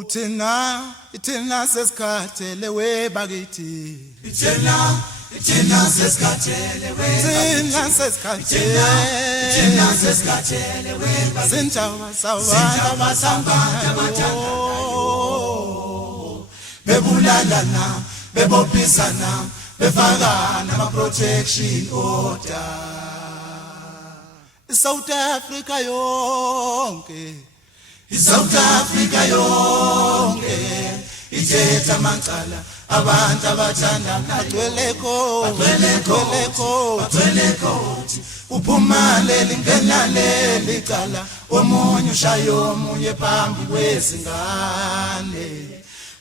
Ithina sesikhathele we bakithi. Ithina sesikhathele we. Ithina sesikhathele we. Sinjawa sawanda basambana. Bebulalana, bebopisana, befakana ama protection order. South Africa yonke. South Africa yonke ithetha amacala abantu abathanda Agcweleko uphumale lingenaleli cala omunye ushaya omunye phambi kwezingane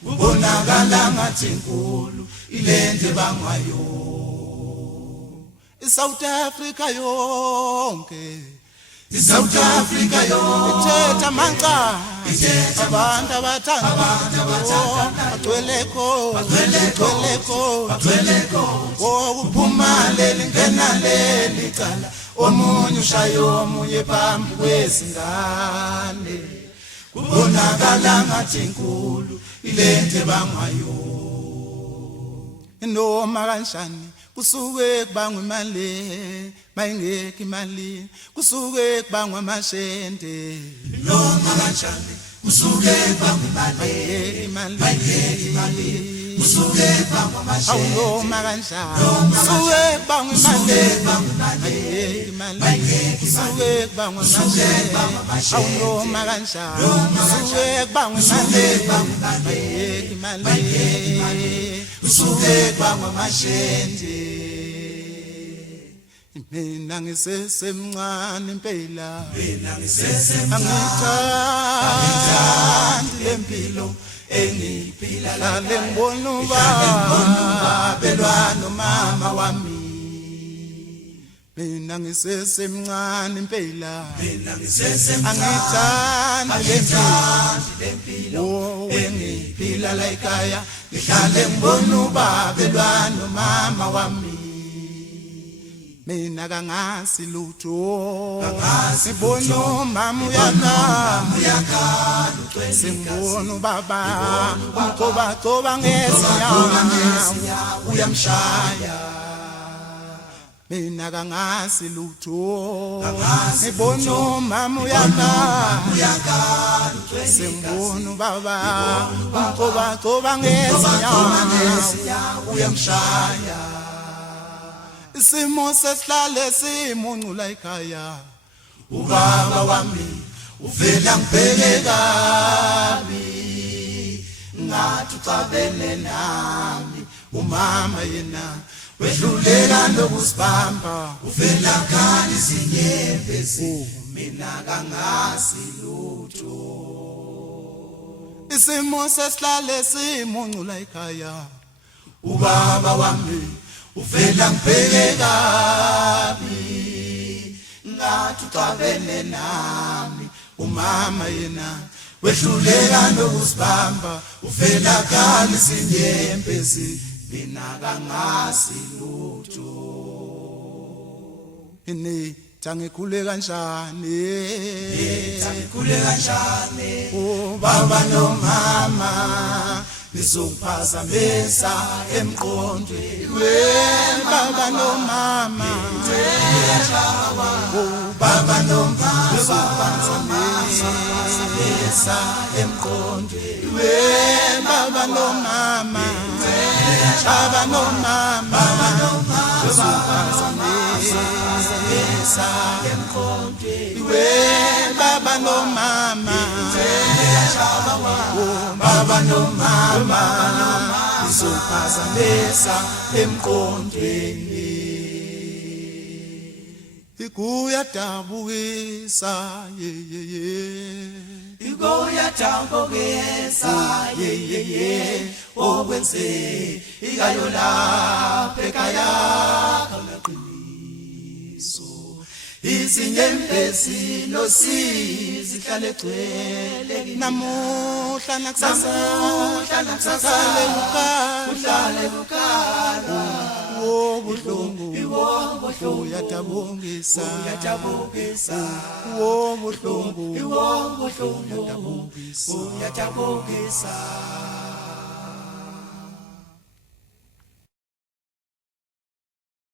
kubonakala ngathi inkulu ilento bangwayo South Africa yonke. South Africa yonke Ithetha amacala ithetha abantu abathanda agcweleko uphumale lingenaleli cala omunye ushaya omunye phambi kwezingane kubonakala ngathi inkulu ilento bangwayo noma kanjani kusuke kubangwa imali mayingekho imali kusuke kubangwa amashente noma kanjani kusuke kubangwa imali kusuke kubangwa amashente noma kanjani kusuke kubangwa imali kusuke kubangwa amashente noma kanjani kusuke kubangwa imali kusuke kubangwa amashente mina ngisesemncane impela angithandi lempilo engiphila la ngibona belwano mama wami mina ngisesemncane impela angithandi lempilo engiphila la ekhaya ngihlale ngibona belwano mama wami mina kangazi lutho sibona mama uyakhala sibona ubaba umcoba ngezinyawo uyamshaya mina kangazi lutho sibona mama uyakhala sibona ubaba umcoba ngezinyawo uyamshaya isimo sesihlale simuncula ekhaya ubaba wami uvela ngibheke kabi ngathi ucabene nami umama yena wedlulela lokusibamba uvela khali izinyembezi mina kangazi lutho isimo sesihlale simuncula ekhaya ubaba wami uvela ngibheke kabi ngathi ucabene nami umama yena wedlulela lokusibamba uvela khali izinyembezi mina kangazi lutho ini tangikhule kanjani ubaba nomama nizophazamisa emqondweni baba nomama baba nomama nizophazamisa emqondweni baba nomama nizophazamisa emqondweni baba nomama baba nomama nizophazamisa emqondweni ikuyadabukisa ikuyadabukisa okwenze ikayo lapha ekhaya kalaqiniso izinyembezi nosizi hlale egcwele namuhla nakusasa uhlale ukhala wo buhlungu iwo buhlungu uyadabukisa uyajabulisa wo buhlungu iwo buhlungu uyajabulisa